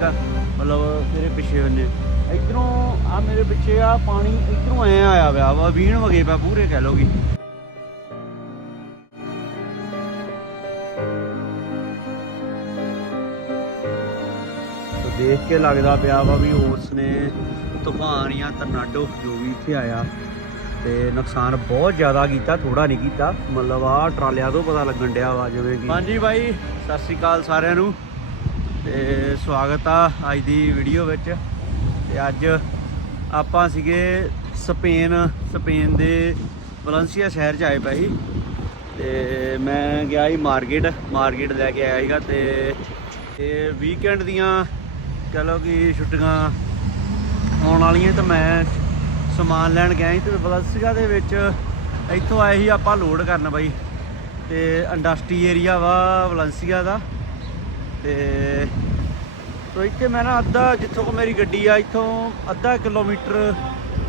ਠੀਕ ਆ? ਮਤਲਬ ਮੇਰੇ ਪਿੱਛੇ ਬੰਨੇ ਇਧਰੋਂ, ਆ ਮੇਰੇ ਪਿੱਛੇ ਆ, ਪਾਣੀ ਇਧਰੋਂ ਐ ਆਇਆ ਪਿਆ ਵਾ ਵੀਣ ਵਗੇ ਪਿਆ, ਪੂਰੇ ਕਹਿ ਲੋਗੀ ਦੇਖ ਕੇ ਲੱਗਦਾ ਪਿਆ ਵਾ ਵੀ ਉਸ ਨੇ ਤੂਫਾਨ ਜਾਂ ਟਰਨਾਡੋ ਜੋ ਵੀ ਇੱਥੇ ਆਇਆ, ਤੇ ਨੁਕਸਾਨ ਬਹੁਤ ਜ਼ਿਆਦਾ ਕੀਤਾ ਥੋੜਾ ਨਹੀਂ ਕੀਤਾ। ਮਤਲਬ ਆ ਟਰਾਲਿਆਂ ਤੋਂ ਪਤਾ ਲੱਗਣ ਡਿਆ ਵਾ, ਜਿਵੇਂ ਕਿ ਹਾਂਜੀ ਬਾਈ, ਸਤਿ ਸ੍ਰੀ ਅਕਾਲ ਸਾਰਿਆਂ ਨੂੰ। ਤੇ ਸਵਾਗਤ ਆ ਅੱਜ ਦੀ ਵੀਡੀਓ ਵਿੱਚ। ਤੇ ਅੱਜ ਆਪਾਂ ਸੀਗੇ ਸਪੇਨ ਸਪੇਨ ਦੇ ਵਲੈਂਸੀਆ ਸ਼ਹਿਰ ਚ ਆਏ ਪਏ ਸੀ ਤੇ ਮੈਂ ਗਿਆ ਸੀ ਮਾਰਕੀਟ ਮਾਰਕੀਟ ਲੈ ਕੇ ਆਇਆ ਸੀਗਾ ਤੇ ਤੇ ਵੀਕਐਂਡ ਦੀਆਂ ਕਹ ਲਓ ਕਿ ਛੁੱਟੀਆਂ ਆਉਣ ਵਾਲੀਆਂ ਤਾਂ ਮੈਂ ਸਮਾਨ ਲੈਣ ਗਿਆ ਸੀ ਤੇ ਵਲੈਂਸੀਆ ਦੇ ਵਿੱਚ ਇੱਥੋਂ ਆਏ ਸੀ ਆਪਾਂ ਲੋਡ ਕਰਨ ਬਾਈ। ਤੇ ਇੰਡਸਟਰੀ ਏਰੀਆ ਵਾ ਵਲੈਂਸੀਆ ਦਾ। ਤੇ ਸੋ ਇੱਥੇ ਮੈਂ ਨਾ ਅੱਧਾ ਜਿੱਥੋਂ ਕੋ ਮੇਰੀ ਗੱਡੀ ਆ, ਇੱਥੋਂ ਅੱਧਾ ਕਿਲੋਮੀਟਰ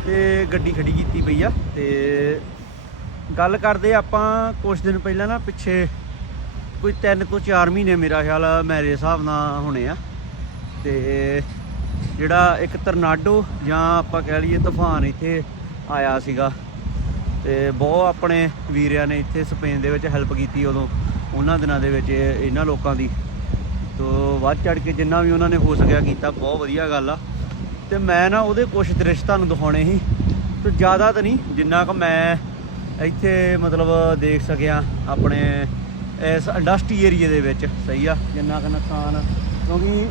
ਤੇ ਗੱਡੀ ਖੜੀ ਕੀਤੀ ਪਈ ਆ ਤੇ ਗੱਲ ਕਰਦੇ ਆਪਾਂ ਕੁਝ ਦਿਨ ਪਹਿਲਾਂ ਨਾ ਪਿੱਛੇ ਕੋਈ 3 ਤੋਂ 4 ਮਹੀਨੇ ਮੇਰਾ ਖਿਆਲ ਆ ਮੇਰੇ ਹਿਸਾਬ ਨਾਲ ਹੋਣੇ ਆ ਤੇ ਜਿਹੜਾ ਇੱਕ ਟਰਨਾਡੋ ਜਾਂ ਆਪਾਂ ਕਹਿ ਲਈਏ ਤੂਫਾਨ ਇੱਥੇ ਆਇਆ ਸੀਗਾ ਤੇ ਬਹੁਤ ਆਪਣੇ ਵੀਰਿਆਂ ਨੇ ਇੱਥੇ ਸਪੇਨ ਦੇ ਵਿੱਚ ਹੈਲਪ ਕੀਤੀ ਉਦੋਂ, ਉਹਨਾਂ ਦਿਨਾਂ ਦੇ ਵਿੱਚ ਇਹਨਾਂ ਲੋਕਾਂ ਦੀ। ਤੋ ਵੱਧ ਚੜ ਕੇ ਜਿੰਨਾ ਵੀ ਉਹਨਾਂ ਨੇ ਹੋ ਸਕਿਆ ਕੀਤਾ, ਬਹੁਤ ਵਧੀਆ ਗੱਲ ਆ। ਤੇ ਮੈਂ ਨਾ ਉਹਦੇ ਕੁਝ ਦ੍ਰਿਸ਼ ਤੁਹਾਨੂੰ ਦਿਖਾਉਣੇ ਸੀ। ਤੇ ਜ਼ਿਆਦਾ ਤਾਂ ਨਹੀਂ, ਜਿੰਨਾ ਕੁ ਮੈਂ ਇੱਥੇ ਮਤਲਬ ਦੇਖ ਸਕਿਆ ਆਪਣੇ ਇਸ ਇੰਡਸਟਰੀ ਏਰੀਏ ਦੇ ਵਿੱਚ, ਸਹੀ ਆ, ਜਿੰਨਾ ਕੁ ਨੁਕਸਾਨ। ਕਿਉਂਕਿ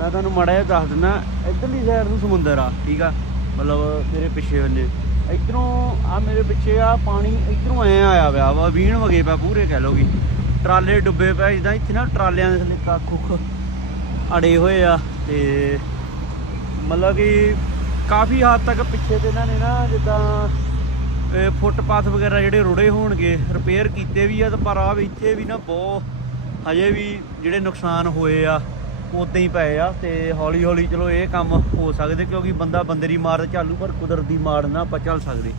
ਮੈਂ ਤੁਹਾਨੂੰ ਮਾੜਾ ਜਿਹਾ ਦੱਸ ਦਿੰਦਾ, ਇਧਰਲੀ ਸਾਈਡ ਨੂੰ ਸਮੁੰਦਰ ਆ, ਠੀਕ ਆ, ਮਤਲਬ ਮੇਰੇ ਪਿੱਛੇ ਬੰਨੇ। ਇਧਰੋਂ ਆ ਮੇਰੇ ਪਿੱਛੇ ਆ ਪਾਣੀ, ਇਧਰੋਂ ਐ ਆਇਆ ਪਿਆ ਵਾ ਵੀਣ ਵਗੇ ਪਿਆ, ਪੂਰੇ ਕਹਿ ਲੋਗੀ ਟਰਾਲੇ ਡੁੱਬੇ ਪਏ ਜਿੱਦਾਂ ਇੱਥੇ ਨਾ ਟਰਾਲਿਆਂ ਦੇ ਥੱਲੇ ਕੱਖ ਕੁੱਖ ਅੜੇ ਹੋਏ ਆ ਤੇ ਮਤਲਬ ਕਿ ਕਾਫੀ ਹੱਦ ਤੱਕ ਪਿੱਛੇ ਤੇ ਇਹਨਾਂ ਨੇ ਨਾ ਜਿੱਦਾਂ, ਇਹ ਫੁੱਟਪਾਥ ਵਗੈਰਾ ਜਿਹੜੇ ਰੁੜੇ ਹੋਣਗੇ ਰਿਪੇਅਰ ਕੀਤੇ ਵੀ ਆ ਤੇ ਪਰ ਆ ਵੀ ਇੱਥੇ ਵੀ ਨਾ ਬਹੁਤ ਹਜੇ ਵੀ ਜਿਹੜੇ ਨੁਕਸਾਨ ਹੋਏ ਆ, ਉਦਾਂ ਹੀ ਪਏ ਆ ਤੇ ਹੌਲੀ ਹੌਲੀ ਚਲੋ ਇਹ ਕੰਮ ਹੋ ਸਕਦੇ ਕਿਉਂਕਿ ਬੰਦਾ ਬੰਦੇ ਦੀ ਮਾਰ ਤੇ ਚਾਲੂ ਪਰ ਕੁਦਰਤ ਦੀ ਮਾਰ ਨਾ ਆਪਾਂ ਚੱਲ ਸਕਦੇ।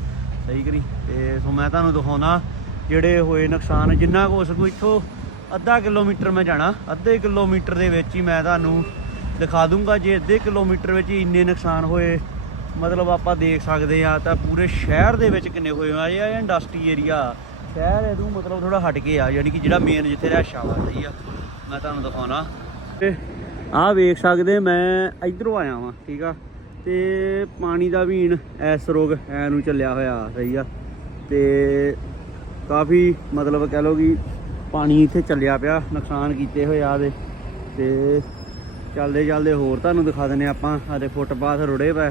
ਸਹੀ ਕਰੀ। ਤੇ ਸੋ ਮੈਂ ਤੁਹਾਨੂੰ ਦਿਖਾਉਣਾ ਜਿਹੜੇ ਹੋਏ ਨੁਕਸਾਨ, ਜਿੰਨਾ ਕੁ ਹੋ ਸਕੂ ਇੱਥੋਂ ਅੱਧਾ ਕਿਲੋਮੀਟਰ ਮੈਂ ਜਾਣਾ, ਅੱਧੇ ਕਿਲੋਮੀਟਰ ਦੇ ਵਿੱਚ ਹੀ ਮੈਂ ਤੁਹਾਨੂੰ ਦਿਖਾ ਦੂੰਗਾ, ਜੇ ਅੱਧੇ ਕਿਲੋਮੀਟਰ ਵਿੱਚ ਹੀ ਇੰਨੇ ਨੁਕਸਾਨ ਹੋਏ, ਮਤਲਬ ਆਪਾਂ ਦੇਖ ਸਕਦੇ ਆ ਤਾਂ ਪੂਰੇ ਸ਼ਹਿਰ ਦੇ ਵਿੱਚ ਕਿੰਨੇ ਹੋਏ ਆ, ਇਹ ਇੰਡਸਟਰੀ ਏਰੀਆ ਸ਼ਹਿਰ ਇਹਨੂੰ ਮਤਲਬ ਥੋੜਾ ਹਟ ਕੇ ਆ, ਯਾਨੀ ਕਿ ਜਿਹੜਾ ਮੇਨ ਜਿੱਥੇ ਰਹਿਸ਼ਾ ਵਾ ਸਹੀ ਆ। ਮੈਂ ਤੁਹਾਨੂੰ ਦਿਖਾਉਣਾ। ਤੇ ਆਹ ਵੇਖ ਸਕਦੇ, ਮੈਂ ਇਧਰੋਂ ਆਇਆ ਵਾਂ, ਠੀਕ ਆ। ਤੇ ਪਾਣੀ ਦਾ ਵੀਣ ਐਸ ਰੋਗ ਐ ਨੂੰ ਚੱਲਿਆ ਹੋਇਆ, ਸਹੀ ਆ। ਤੇ ਕਾਫੀ ਮਤਲਬ ਕਹਿ ਲਓ ਕਿ ਪਾਣੀ ਇੱਥੇ ਚੱਲਿਆ ਪਿਆ, ਨੁਕਸਾਨ ਕੀਤੇ ਹੋਏ ਆ ਦੇ। ਤੇ ਚੱਲਦੇ ਚੱਲਦੇ ਹੋਰ ਤੁਹਾਨੂੰ ਦਿਖਾ ਦਿੰਨੇ ਆਪਾਂ ਆਦੇ ਫੁੱਟਪਾਥ ਰੁੜੇ ਪਏ,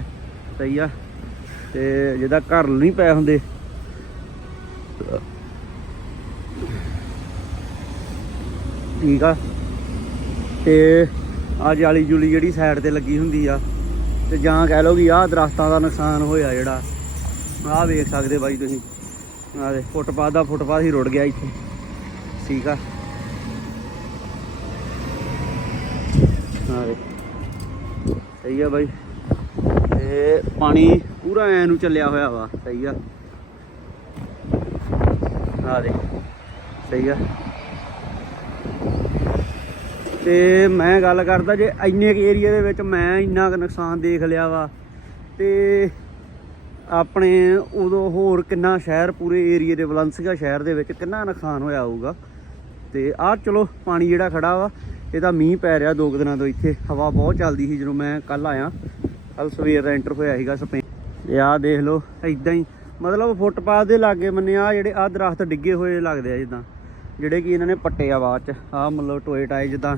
ਸਹੀ ਆ। ਤੇ ਜਿਹਦਾ ਘਰ ਨਹੀਂ ਪਏ ਹੁੰਦੇ। ਠੀਕ ਆ। ਤੇ ਆ ਜਾਲੀ ਜੁਲੀ ਜਿਹੜੀ ਸਾਈਡ ਤੇ ਲੱਗੀ ਹੁੰਦੀ ਆ, ਤੇ ਜਾਂ ਕਹਿ ਲਓ ਕਿ ਆਹ ਦਰਖਤਾਂ ਦਾ ਨੁਕਸਾਨ ਹੋਇਆ ਜਿਹੜਾ। ਆਹ ਵੇਖ ਸਕਦੇ ਬਾਈ ਤੁਸੀਂ। ਆਹ ਦੇ ਫੁੱਟਪਾਥ ਦਾ ਫੁੱਟਪਾਥ ਹੀ ਰੁੜ ਗਿਆ ਇੱਥੇ। ਠੀਕ ਆ। ਆਹ ਦੇ ਸਹੀ ਆ ਬਾਈ। ਤੇ ਪਾਣੀ ਪੂਰਾ ਐ ਨੂੰ ਚੱਲਿਆ ਹੋਇਆ ਵਾ, ਸਹੀ ਆ। ਆਹ ਦੇ ਸਹੀ ਆ। ਤੇ ਮੈਂ ਗੱਲ ਕਰਦਾ, ਜੇ ਇੰਨੇ ਕੁ ਏਰੀਆ ਦੇ ਵਿੱਚ ਮੈਂ ਇੰਨਾ ਕੁ ਨੁਕਸਾਨ ਦੇਖ ਲਿਆ ਵਾ, ਤੇ ਆਪਣੇ ਉਦੋਂ ਹੋਰ ਕਿੰਨਾ ਸ਼ਹਿਰ ਪੂਰੇ ਏਰੀਏ ਦੇ ਵਲੰਸੀਆ ਸ਼ਹਿਰ ਦੇ ਵਿੱਚ ਕਿੰਨਾ ਨੁਕਸਾਨ ਹੋਇਆ ਹੋਊਗਾ। ਤੇ ਆਹ ਚਲੋ ਪਾਣੀ ਜਿਹੜਾ ਖੜਾ ਵਾ, ਇਹਦਾ ਮੀਂਹ ਪੈ ਰਿਹਾ ਦੋ ਕੁ ਦਿਨਾਂ ਤੋਂ ਇੱਥੇ। ਹਵਾ ਬਹੁਤ ਚੱਲਦੀ ਸੀ ਜਦੋਂ ਮੈਂ ਕੱਲ ਆਇਆ। ਕੱਲ ਸਵੇਰ ਦਾ ਐਂਟਰ ਹੋਇਆ ਸੀਗਾ ਸਪੇਨ ਤੇ ਆਹ ਦੇਖ ਲਓ ਇਦਾਂ ਹੀ ਮਤਲਬ ਫੁੱਟਪਾਥ ਦੇ ਲਾਗੇ ਮੰਨੇ ਆ ਜਿਹੜੇ ਆ ਦਰਖਤ ਡਿੱਗੇ ਹੋਏ ਲੱਗਦੇ ਆ ਜਿੱਦਾਂ। ਜਿਹੜੇ ਕਿ ਇਹਨਾਂ ਨੇ ਪੱਟੇ ਆ ਬਾਅਦ ਚ। ਆਹ ਮਤਲਬ ਟੋਏ ਟਾਏ ਜਿੱਦਾਂ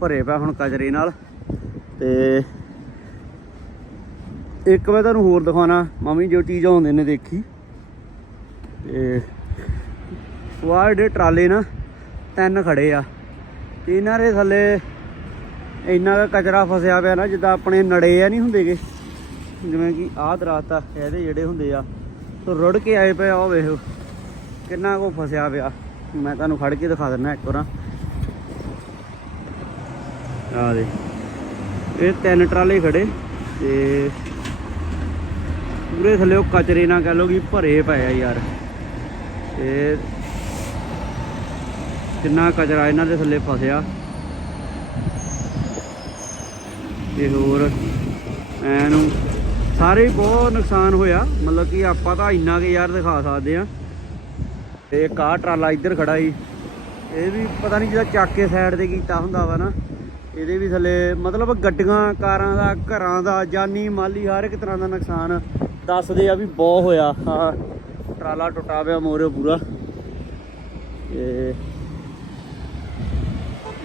ਭਰੇ ਪਿਆ ਹੁਣ ਕਚਰੇ ਨਾਲ। ਤੇ ਇੱਕ ਮੈਂ ਤੁਹਾਨੂੰ ਹੋਰ ਦਿਖਾਉਣਾ। ਮਾਮੀ ਜੋ ਚੀਜ਼ ਆਉਂਦੇ ਨੇ ਦੇਖੀ। ਤੇ ਉਹ ਆਹ ਜਿਹੜੇ ਟਰਾਲੇ ਨਾ ਤਿੰਨ ਖੜੇ ਆ। ਤੇ ਇਹਨਾਂ ਦੇ ਥੱਲੇ ਇੰਨਾ ਦਾ ਕਚਰਾ ਫਸਿਆ ਪਿਆ ਨਾ, ਜਿੱਦਾਂ ਆਪਣੇ ਨੜੇ ਆ ਨਹੀਂ ਹੁੰਦੇਗੇ ਜਿਵੇਂ ਕਿ ਆਹ ਦਰਖਤ ਆ, ਇਹਦੇ ਜਿਹੜੇ ਹੁੰਦੇ ਆ। ਤੋ ਰੁੜ ਕੇ ਆਏ ਪਏ ਆ, ਉਹ ਵੇਖੋ। ਕਿੰਨਾ ਕੋ ਫਸਿਆ ਪਿਆ। ਮੈਂ ਤੁਹਾਨੂੰ ਖੜ ਕੇ ਦਿਖਾ ਦਿੰਦਾ ਇੱਕ ਵਾਰ। ਆ ਦੇ ਇਹ ਤਿੰਨ ਟਰਾਲੇ ਖੜੇ। ਤੇ ਪੂਰੇ ਥੱਲੇ ਉਹ ਕਚਰੇ ਨਾਲ ਕਹ ਲੋ ਕਿ ਭਰੇ ਪਏ ਆ ਯਾਰ। ਤੇ ਕਿੰਨਾ ਕਚਰਾ ਇਹਨਾਂ ਦੇ ਥੱਲੇ ਫਸਿਆ। ਤੇ ਹੋਰ ਐਨੂੰ ਸਾਰੇ ਬਹੁਤ ਨੁਕਸਾਨ ਹੋਇਆ। ਮਤਲਬ ਕਿ ਆਪਾਂ ਤਾਂ ਇੰਨਾ ਕਿ ਯਾਰ ਦਿਖਾ ਸਕਦੇ ਆ ਤੇ ਇੱਕ ਆਹ ਟਰਾਲਾ ਇੱਧਰ ਖੜਾ ਸੀ। ਇਹ ਵੀ ਪਤਾ ਨਹੀਂ ਜਿਹਦਾ ਚੱਕ ਕੇ ਸਾਈਡ ਤੇ ਕੀਤਾ ਹੁੰਦਾ ਵਾ ਨਾ। ਇਹਦੇ ਵੀ ਥੱਲੇ ਮਤਲਬ ਗੱਡੀਆਂ, ਕਾਰਾਂ ਦਾ, ਘਰਾਂ ਦਾ, ਜਾਨੀ ਮਾਲੀ ਹਰ ਇੱਕ ਤਰ੍ਹਾਂ ਦਾ ਨੁਕਸਾਨ ਦੱਸਦੇ ਆ ਵੀ ਬਹੁਤ ਹੋਇਆ। ਹਾਂ, ਟਰਾਲਾ ਟੁੱਟਾ ਪਿਆ ਮੋਰੇ ਪੂਰਾ। ਤੇ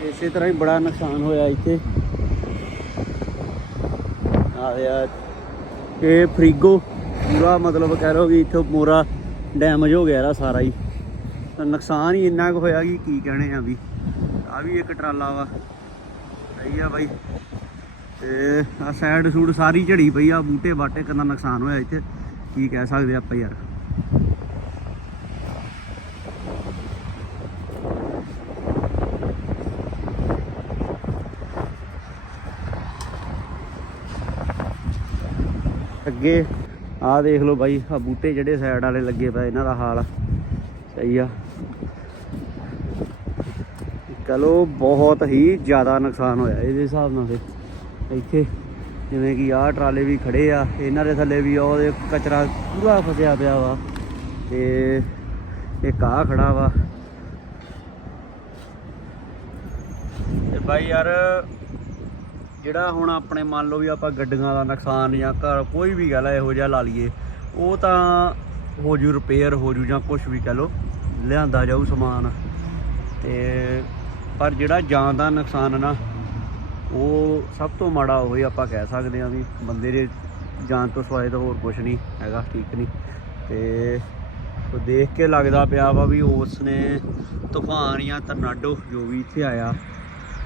ਇਸੇ ਤਰ੍ਹਾਂ ਹੀ ਬੜਾ ਨੁਕਸਾਨ ਹੋਇਆ ਇੱਥੇ। ਆ ਯਾਰ ਇਹ। ਫਰੀਗੋ ਪੂਰਾ ਮਤਲਬ ਕਹਿ ਲਓ ਵੀ ਇੱਥੋਂ ਮੋਰਾ ਡੈਮੇਜ ਹੋ ਗਿਆ ਇਹਦਾ ਸਾਰਾ ਹੀ। ਨੁਕਸਾਨ ਹੀ ਇੰਨਾ ਕੁ ਹੋਇਆ ਕਿ ਕੀ ਕਹਿਣੇ ਆ ਵੀ। ਆ ਵੀ ਇੱਕ ਟਰਾਲਾ ਵਾ। ਸਹੀ ਆ ਬਾਈ। ਤੇ ਆ ਸਾਈਡ ਸੂਡ ਸਾਰੀ ਝੜੀ ਪਈ ਆ, ਬੂਟੇ ਬਾਟੇ ਕਿੰਨਾ ਨੁਕਸਾਨ ਹੋਇਆ ਇੱਥੇ, ਕੀ ਕਹਿ ਸਕਦੇ ਆਪਾਂ ਯਾਰ। ਅੱਗੇ ਆਹ ਦੇਖ ਲਓ ਬਾਈ ਆ ਬੂਟੇ ਜਿਹੜੇ ਸਾਈਡ ਵਾਲੇ ਲੱਗੇ ਪਏ ਇਹਨਾਂ ਦਾ ਹਾਲ, ਸਹੀ ਆ। ਚਲੋ, ਬਹੁਤ ਹੀ ਜ਼ਿਆਦਾ ਨੁਕਸਾਨ ਹੋਇਆ ਇਹਦੇ ਹਿਸਾਬ ਨਾਲ ਤੇ। ਇੱਥੇ ਜਿਵੇਂ ਕਿ ਆਹ ਟਰਾਲੇ ਵੀ ਖੜੇ ਆ, ਇਹਨਾਂ ਦੇ ਥੱਲੇ ਵੀ ਉਹਦੇ ਕਚਰਾ ਪੂਰਾ ਫਸਿਆ ਪਿਆ ਵਾ ਤੇ ਇੱਕ ਆਹ ਖੜਾ ਵਾ। ਤੇ ਬਾਈ ਯਾਰ, ਜਿਹੜਾ ਹੁਣ ਆਪਣੇ ਮੰਨ ਲਓ ਵੀ ਆਪਾਂ ਗੱਡੀਆਂ ਦਾ ਨੁਕਸਾਨ ਜਾਂ ਘਰ ਕੋਈ ਵੀ ਗੱਲ ਇਹੋ ਜਿਹਾ ਲਾ ਲਈਏ, ਉਹ ਤਾਂ ਹੋ ਜੂ ਰਿਪੇਅਰ ਹੋ ਜੂ ਜਾਂ ਕੁਝ ਵੀ ਕਹ ਲਓ, ਲਿਆਂਦਾ ਜਾਊ ਸਮਾਨ। ਤੇ ਪਰ ਜਿਹੜਾ ਜਾਨ ਦਾ ਨੁਕਸਾਨ ਨਾ ਉਹ ਸਭ ਤੋਂ ਮਾੜਾ ਉਹ ਹੀ ਆਪਾਂ ਕਹਿ ਸਕਦੇ ਹਾਂ ਵੀ ਬੰਦੇ ਦੇ ਜਾਨ ਤੋਂ ਸਵਾਏ ਤਾਂ ਹੋਰ ਕੁਝ ਨਹੀਂ ਹੈਗਾ, ਠੀਕ ਨਹੀਂ। ਤੇ ਉਹ ਦੇਖ ਕੇ ਲੱਗਦਾ ਪਿਆ ਵਾ ਵੀ ਉਸ ਨੇ ਤੂਫਾਨ ਜਾਂ ਟਰਨਾਡੋ ਜੋ ਵੀ ਇੱਥੇ ਆਇਆ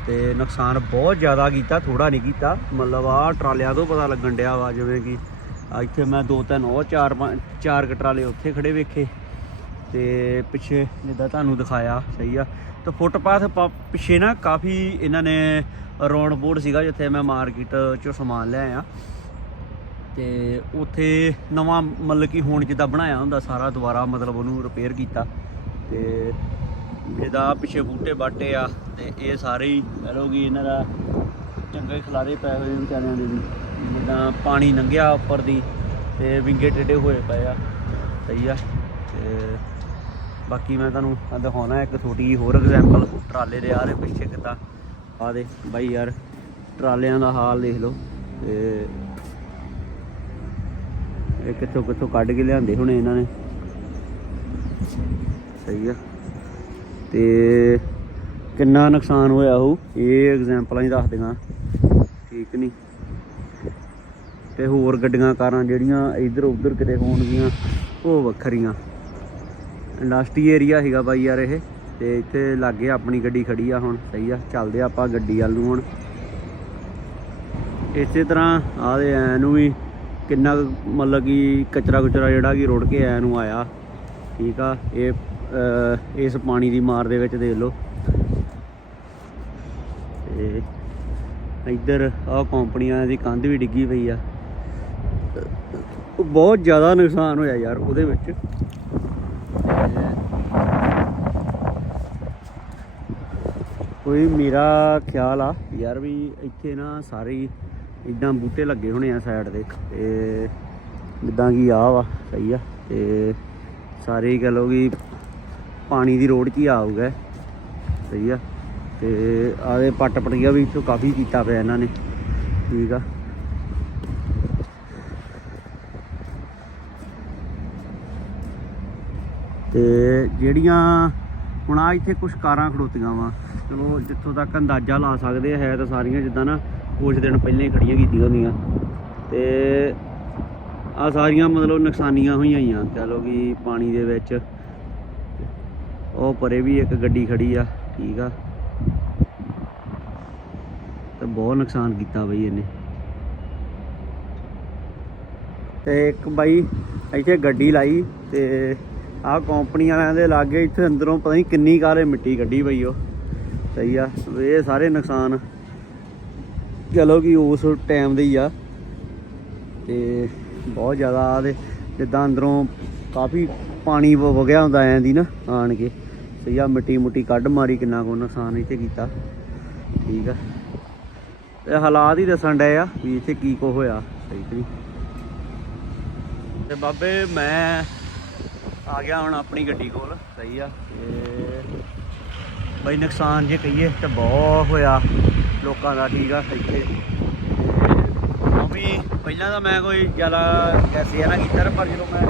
ਤੇ ਨੁਕਸਾਨ ਬਹੁਤ ਜ਼ਿਆਦਾ ਕੀਤਾ ਥੋੜਾ ਨਹੀਂ ਕੀਤਾ। ਮਤਲਬ ਆ ਟਰਾਲਿਆਂ ਤੋਂ ਪਤਾ ਲੱਗਣ ਡਿਆ ਵਾ, ਜਿਵੇਂ ਕਿ ਇੱਥੇ ਮੈਂ ਦੋ ਤਿੰਨ ਉਹ ਚਾਰ ਪੰਜ, ਚਾਰ ਕੁ ਟਰਾਲੇ ਉੱਥੇ ਖੜੇ ਵੇਖੇ। ਤੇ ਪਿੱਛੇ ਜਿੱਦਾਂ ਤੁਹਾਨੂੰ ਦਿਖਾਇਆ, ਸਹੀ ਆ। ਤੇ ਫੁੱਟਪਾਥ ਪ- ਪਿੱਛੇ ਨਾ ਕਾਫੀ ਇਹਨਾਂ ਨੇ ਰੌਂਡ ਬੋਰਡ ਸੀਗਾ, ਜਿੱਥੇ ਮੈਂ ਮਾਰਕੀਟ ਚੋਂ ਸਮਾਨ ਲੈ ਆਇਆ। ਤੇ ਉੱਥੇ ਨਵਾਂ ਮਤਲਬ ਕਿ ਹੁਣ ਜਿੱਦਾਂ ਬਣਾਇਆ ਹੁੰਦਾ ਸਾਰਾ, ਦੁਬਾਰਾ ਮਤਲਬ ਉਹਨੂੰ ਰਿਪੇਅਰ ਕੀਤਾ। ਤੇ ਇਹਦਾ ਪਿੱਛੇ ਬੂਟੇ ਬਾਟੇ ਆ, ਤੇ ਇਹ ਸਾਰੇ ਹੀ ਕਹਿ ਲਓ ਕਿ ਇਹਨਾਂ ਦਾ ਚੰਗੇ ਖਿਲਾਰੇ ਪਏ ਹੋਏ ਵਿਚਾਰਿਆਂ ਦੇ ਵੀ। ਜਿੱਦਾਂ ਪਾਣੀ ਲੰਘਿਆ ਉੱਪਰ ਦੀ, ਤੇ ਵਿੰਗੇ ਟੇਢੇ ਹੋਏ ਪਏ ਆ। ਸਹੀ ਆ। ਤੇ ਬਾਕੀ ਮੈਂ ਤੁਹਾਨੂੰ ਦਿਖਾਉਣਾ ਇੱਕ ਛੋਟੀ ਜਿਹੀ ਹੋਰ ਐਗਜ਼ਾਮਪਲ ਟਰਾਲੇ ਦੇ ਆ ਰਹੇ ਪਿੱਛੇ ਕਿੱਦਾਂ। ਆ ਦੇ, ਬਾਈ ਯਾਰ, ਟਰਾਲਿਆਂ ਦਾ ਹਾਲ ਦੇਖ ਲਓ, ਤੇ ਇਹ ਕਿੱਥੋਂ ਕਿੱਥੋਂ ਕੱਢ ਕੇ ਲਿਆਂਦੇ ਹੁਣੇ ਇਹਨਾਂ ਨੇ। ਸਹੀ ਆ। ਤੇ ਕਿੰਨਾ ਨੁਕਸਾਨ ਹੋਇਆ ਉਹ, ਇਹ ਐਗਜ਼ਾਮਪਲਾਂ ਹੀ ਦੱਸ ਦਿਆਂ। ਠੀਕ ਨਹੀਂ ਤੇ ਹੋਰ ਗੱਡੀਆਂ ਕਾਰਾਂ ਜਿਹੜੀਆਂ ਇੱਧਰ ਉੱਧਰ ਕਿਤੇ ਹੋਣਗੀਆਂ, ਉਹ ਵੱਖਰੀਆਂ। ਇੰਡਸਟਰੀ ਏਰੀਆ ਹੈਗਾ ਬਾਈ ਯਾਰ ਇਹ, ਤੇ ਇੱਥੇ ਲਾਗੇ ਆਪਣੀ ਗੱਡੀ ਖੜੀ ਆ ਹੁਣ, ਸਹੀ ਆ, ਚੱਲਦੇ ਆਪਾਂ ਗੱਡੀ ਵੱਲ ਨੂੰ ਹੁਣ। ਇਸੇ ਤਰ੍ਹਾਂ ਆਦੇ ਐ ਨੂੰ ਵੀ ਕਿੰਨਾ ਕੁ ਮਤਲਬ ਕਿ ਕਚਰਾ ਕੁਚਰਾ ਜਿਹੜਾ ਕਿ ਰੁੜ ਕੇ ਐ ਨੂੰ ਆਇਆ, ਠੀਕ ਆ, ਇਹ ਇਸ ਪਾਣੀ ਦੀ ਮਾਰ ਦੇ ਵਿੱਚ ਦੇਖ ਲਓ। ਤੇ ਇੱਧਰ ਆਹ ਕੰਪਨੀਆਂ ਦੀ ਕੰਧ ਵੀ ਡਿੱਗੀ ਪਈ ਆ। ਬਹੁਤ ਜ਼ਿਆਦਾ ਨੁਕਸਾਨ ਹੋਇਆ ਯਾਰ ਉਹਦੇ ਵਿੱਚ। ਕੋਈ ਮੇਰਾ ਖਿਆਲ ਆ, ਯਾਰ ਵੀ ਇੱਥੇ ਨਾ ਸਾਰੇ ਹੀ ਇਦਾਂ ਬੂਟੇ ਲੱਗੇ ਹੋਣੇ ਆ ਸਾਈਡ ਦੇ। ਤੇ ਜਿੱਦਾਂ ਕਿ ਆ ਵਾ, ਸਹੀ ਆ। ਤੇ ਸਾਰੇ ਹੀ ਕਹ ਲਓ ਕਿ ਪਾਣੀ ਦੀ ਰੋਡ 'ਚ ਹੀ ਆਊਗਾ। ਸਹੀ ਆ। ਤੇ ਆਦੇ ਪੱਟ ਪਟੀਆ ਵੀ ਇੱਥੋਂ ਕਾਫੀ ਕੀਤਾ ਪਿਆ ਇਹਨਾਂ ਨੇ। ਠੀਕ ਆ। ਤੇ ਜਿਹੜੀਆਂ ਹੁਣ ਆ ਇੱਥੇ ਕੁਝ ਕਾਰਾਂ ਖੜੋਤੀਆਂ ਵਾ। ਚਲੋ, ਜਿੱਥੋਂ ਤੱਕ ਅੰਦਾਜ਼ਾ ਲਾ ਸਕਦੇ ਹੈ ਤਾਂ ਸਾਰੀਆਂ ਜਿੱਦਾਂ ਨਾ ਕੁਝ ਦਿਨ ਪਹਿਲਾਂ ਹੀ ਖੜੀਆਂ ਕੀਤੀਆਂ ਹੁੰਦੀਆਂ। ਤੇ ਆ ਸਾਰੀਆਂ ਮਤਲਬ ਨੁਕਸਾਨੀਆਂ ਹੋਈਆਂ ਹੀ ਆ। ਕਹ ਲਓ ਕਿ ਪਾਣੀ ਦੇ ਵਿੱਚ ਉਹ ਪਰੇ ਵੀ ਇੱਕ ਗੱਡੀ ਖੜੀ ਆ, ਠੀਕ ਆ। ਤੇ ਬਹੁਤ ਨੁਕਸਾਨ ਕੀਤਾ ਬਈ ਇਹਨੇ। ਤੇ ਇੱਕ ਬਾਈ, ਇੱਥੇ ਗੱਡੀ ਲਾਈ ਤੇ ਆਹ ਕੰਪਨੀ ਵਾਲਿਆਂ ਦੇ ਲਾਗੇ ਇੱਥੇ ਅੰਦਰੋਂ ਪਤਾ ਨਹੀਂ ਕਿੰਨੀ ਕਾਲੇ ਮਿੱਟੀ ਕੱਢੀ ਪਈ ਉਹ। ਸਹੀ ਆ ਇਹ ਸਾਰੇ ਨੁਕਸਾਨ। ਚਲੋ ਕਿ ਉਸ ਟਾਈਮ ਦੇ ਹੀ ਆ। ਤੇ ਬਹੁਤ ਜ਼ਿਆਦਾ ਆ ਤੇ ਜਿੱਦਾਂ ਅੰਦਰੋਂ ਕਾਫੀ ਪਾਣੀ ਵ- ਵਗਿਆ ਹੁੰਦਾ ਐਂ ਦੀ ਨਾ ਆਣ ਕੇ। ਸਹੀ ਆ, ਮਿੱਟੀ ਮੁੱਟੀ ਕੱਢ ਮਾਰੀ, ਕਿੰਨਾ ਕੋ ਨੁਕਸਾਨ ਇੱਥੇ ਕੀਤਾ। ਠੀਕ ਆ। ਤੇ ਹਾਲਾਤ ਹੀ ਦੱਸਣ ਡਏ ਆ ਵੀ ਇੱਥੇ ਕੀ ਕੋ ਹੋਇਆ, ਸਹੀ ਤੇ ਤੇ ਬਾਬੇ, ਮੈਂ ਆ ਗਿਆ ਹੁਣ ਆਪਣੀ ਗੱਡੀ ਕੋਲ, ਸਹੀ ਆ, ਤੇ ਬਈ ਨੁਕਸਾਨ ਜੇ ਕਹੀਏ ਤਾਂ ਬਹੁਤ ਹੋਇਆ, ਲੋਕਾਂ ਦਾ ਠੀਕ ਆ ਇੱਥੇ। ਵੀ ਪਹਿਲਾਂ ਤਾਂ ਮੈਂ ਕੋਈ ਜ਼ਿਆਦਾ ਐਸੇ ਨਾ ਕੀਤਾ ਪਰ ਜਦੋਂ ਮੈਂ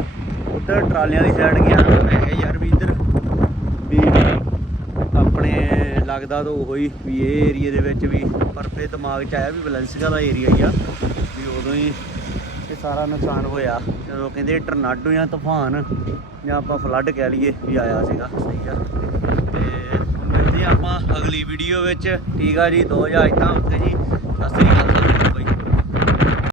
ਉੱਧਰ ਟਰਾਲਿਆਂ ਦੀ ਸਾਈਡ ਗਿਆ ਨਾ ਮੈਂ ਕਿਹਾ ਯਾਰ ਵੀ ਇੱਧਰ ਵੀ ਆਪਣੇ ਲੱਗਦਾ ਤਾਂ ਉਹ ਹੀ ਵੀ ਇਹ ਏਰੀਏ ਦੇ ਵਿੱਚ ਵੀ, ਪਰ ਫਿਰ ਦਿਮਾਗ 'ਚ ਆਇਆ ਵੀ ਵੈਲੈਂਸੀਆ ਦਾ ਏਰੀਆ ਹੀ ਆ, ਵੀ ਉਦੋਂ ਹੀ ਇਹ ਸਾਰਾ ਨੁਕਸਾਨ ਹੋਇਆ। ਜਦੋਂ ਕਹਿੰਦੇ ਟਰਨਾਡੋ ਜਾਂ ਤੂਫਾਨ, ਜਾਂ ਆਪਾਂ ਫਲੱਡ ਕਹਿ ਲਈਏ ਵੀ ਆਇਆ ਸੀਗਾ। ਸਹੀ ਆ। ਤੇ ਮਿਲਦੇ ਆਪਾਂ ਅਗਲੀ ਵੀਡੀਓ ਵਿੱਚ। ਠੀਕ ਆ ਜੀ 2000 ਤਾਂ ਓਕੇ ਜੀ। ਸਤਿ ਸ੍ਰੀ ਅਕਾਲ।